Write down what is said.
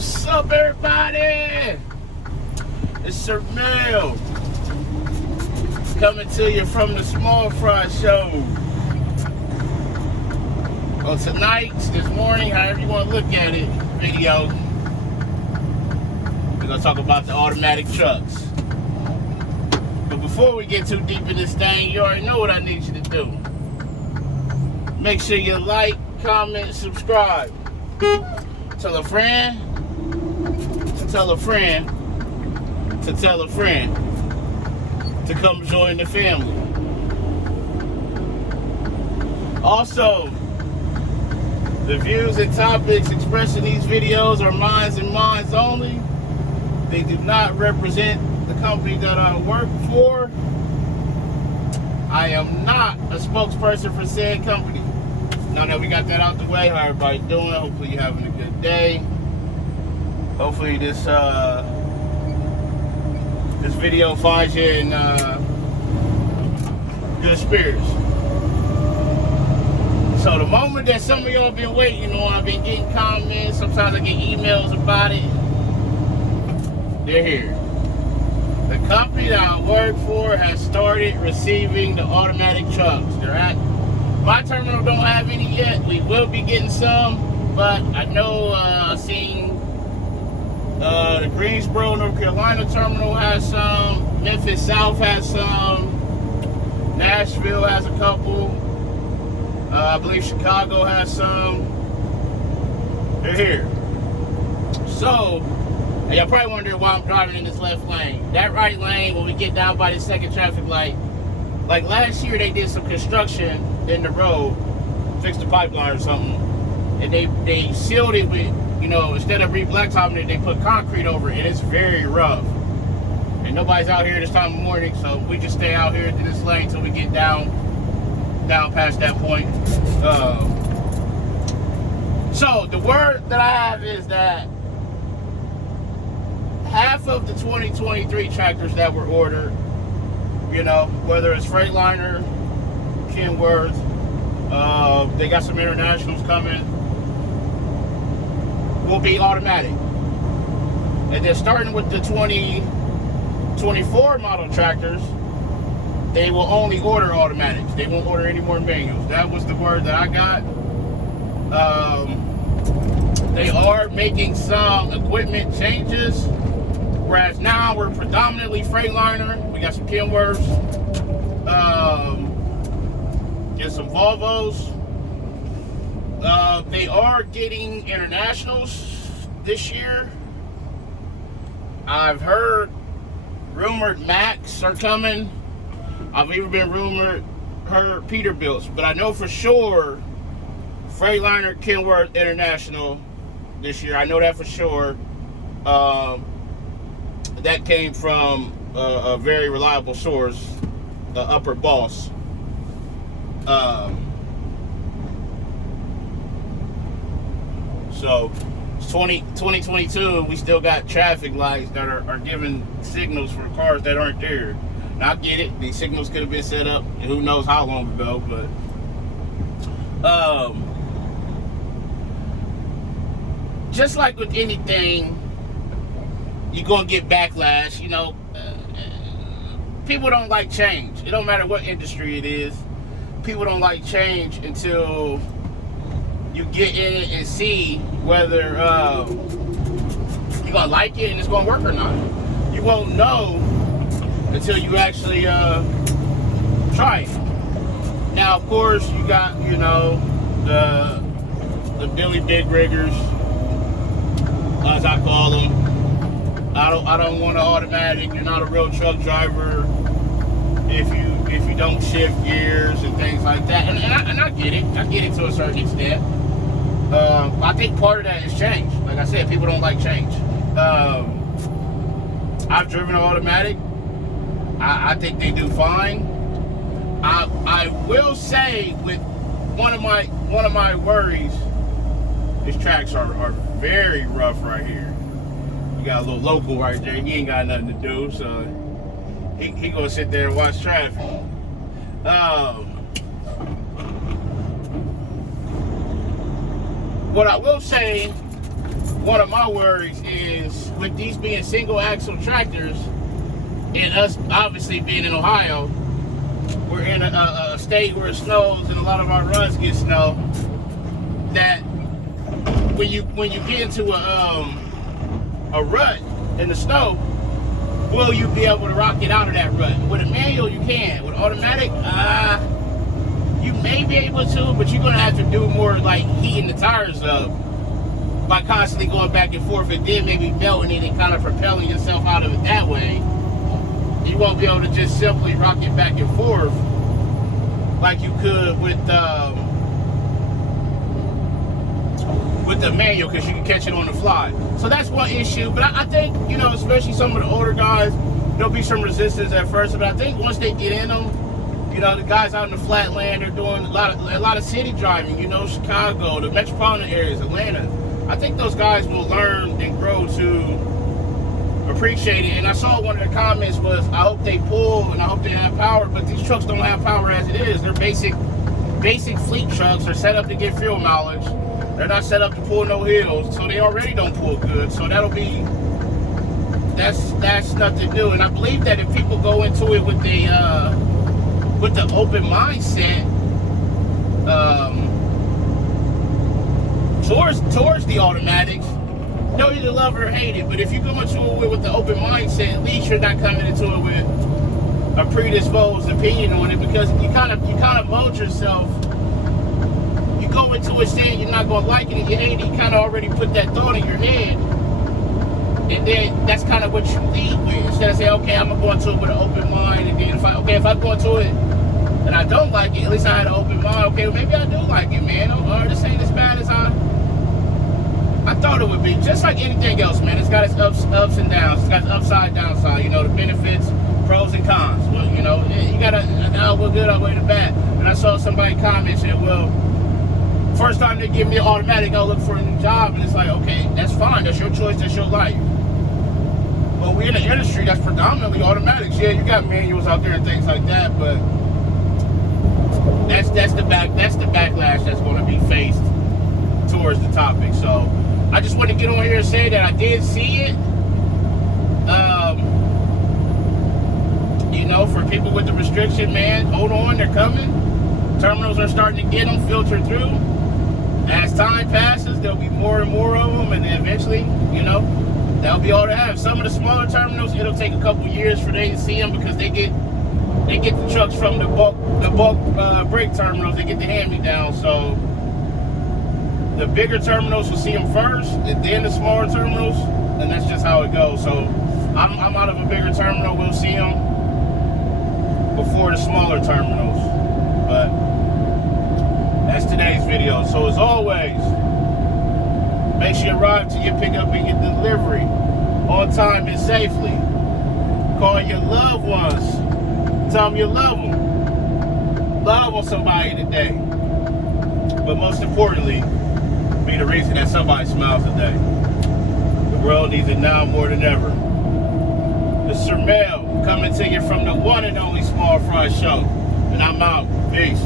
What's up, everybody? It's Sir Mel coming to you from the Small Fry Show. On tonight's, this morning, however you want to look at it, video, we're going to talk about the automatic trucks. But before we get too deep in this thing, you already know what I need you to do. Make sure you like, comment, subscribe. Tell a friend, to tell a friend, to tell a friend to come join the family. Also, the views and topics expressed in these videos are mine and mine only. They do not represent the company that I work for. I am not a spokesperson for said company. Now that we got that out the way, how everybody doing? Hopefully you're having a good day. Hopefully this video finds you in good spirits. So the moment that some of y'all been waiting on, I've been getting comments, sometimes I get emails about it. They're here. The company that I work for has started receiving the automatic trucks. They're at my terminal, don't have any yet. We will be getting some, but I know I've seen the Greensboro, North Carolina terminal has some. Memphis South has some. Nashville has a couple. I believe Chicago has some. They're here. So, and y'all probably wondering why I'm driving in this left lane. That right lane, when we get down by the second traffic light, like last year they did some construction in the road, fixed the pipeline or something, and they sealed it with, you know, instead of re-blacktopping it, they put concrete over it, and it's very rough. And nobody's out here this time of morning, so we just stay out here to this lane until we get down past that point. So the word that I have is that half of the 2023 tractors that were ordered, you know, whether it's Freightliner, Kenworth, they got some internationals coming, will be automatic. And then starting with the 2024 model tractors, they will only order automatics. They won't order any more manuals. That was the word that I got. They are making some equipment changes, whereas now we're predominantly Freightliner. We got some Kenworths, get some Volvos. They are getting internationals this year. I've heard rumored Max are coming. I've even been heard Peterbilts, but I know for sure Freightliner, Kenworth, International this year. I know that for sure. That came from a very reliable source, the Upper Boss. So 2022, we still got traffic lights that are giving signals for cars that aren't there. Now I get it, these signals could have been set up who knows how long ago, but just like with anything, you're gonna get backlash. You know, people don't like change. It don't matter what industry it is. People don't like change until you get in it and see whether you're gonna like it and it's gonna work or not. You won't know until you actually try it. Now, of course, you got, you know, the Billy Big Riggers, as I call them. I don't want an automatic. You're not a real truck driver if you don't shift gears and things like that. And I get it. I get it to a certain extent. I think part of that is change. Like I said, people don't like change. I've driven an automatic. I think they do fine. I will say, with one of my worries, these tracks are very rough right here. You got a little local right there. He ain't got nothing to do, so he gonna sit there and watch traffic. What I will say, one of my worries is with these being single axle tractors and us obviously being in Ohio, we're in a state where it snows and a lot of our runs get snow, that when you get into a rut in the snow, will you be able to rock it out of that rut? With a manual, you can. With automatic, you may be able to, but you're going to have to do more like heating the tires up by constantly going back and forth, and then maybe belting it and kind of propelling yourself out of it that way. You won't be able to just simply rock it back and forth like you could with the manual, because you can catch it on the fly. So that's one issue. But I think, you know, especially some of the older guys, there'll be some resistance at first. But I think once they get in them, you know, the guys out in the flatland are doing a lot of city driving. You know, Chicago, the metropolitan areas, Atlanta. I think those guys will learn and grow to appreciate it. And I saw one of the comments was, I hope they pull and I hope they have power. But these trucks don't have power as it is. They're basic fleet trucks. Are set up to get fuel mileage. They're not set up to pull no hills, so they already don't pull good. So that's nothing new. And I believe that if people go into it with the open mindset, towards the automatics, they'll either love it or hate it. But if you go into it with the open mindset, at least you're not coming into it with a predisposed opinion on it, because you kind of mold yourself. Go into it saying you're not going to like it and you hate it, you kind of already put that thought in your head, and then that's kind of what you lead with. Instead of saying, okay, I'm going to go into it with an open mind, and then if I go into it and I don't like it, at least I had an open mind. Okay, well, maybe I do like it, man. Or this ain't as bad as I thought it would be. Just like anything else, man, it's got its ups and downs. It's got its upside, downside. You know, the benefits, pros and cons. Well, you know, you got to, we're good all the way to bad. And I saw somebody comment saying, well, first time they give me an automatic, I'll look for a new job. And it's like, okay, that's fine. That's your choice. That's your life. But we're in an industry that's predominantly automatics. Yeah, you got manuals out there and things like that, but that's the backlash that's going to be faced towards the topic. So I just want to get on here and say that I did see it. You know, for people with the restriction, man, hold on, they're coming. Terminals are starting to get them filtered through. As time passes, there'll be more and more of them, and then eventually, you know, that'll be all they have. Some of the smaller terminals, it'll take a couple years for they to see them, because they get the trucks from the bulk brake terminals. They get the hand-me-down. So the bigger terminals will see them first, and then the smaller terminals, and that's just how it goes. So I'm out of a bigger terminal. We'll see them before the smaller terminals, but that's today's video. So as always, make sure you arrive to your pickup and your delivery on time and safely. Call your loved ones. Tell them you love them. Love on somebody today. But most importantly, be the reason that somebody smiles today. The world needs it now more than ever. It's Sir Mel coming to you from the one and only Small Fry Show. And I'm out. Peace.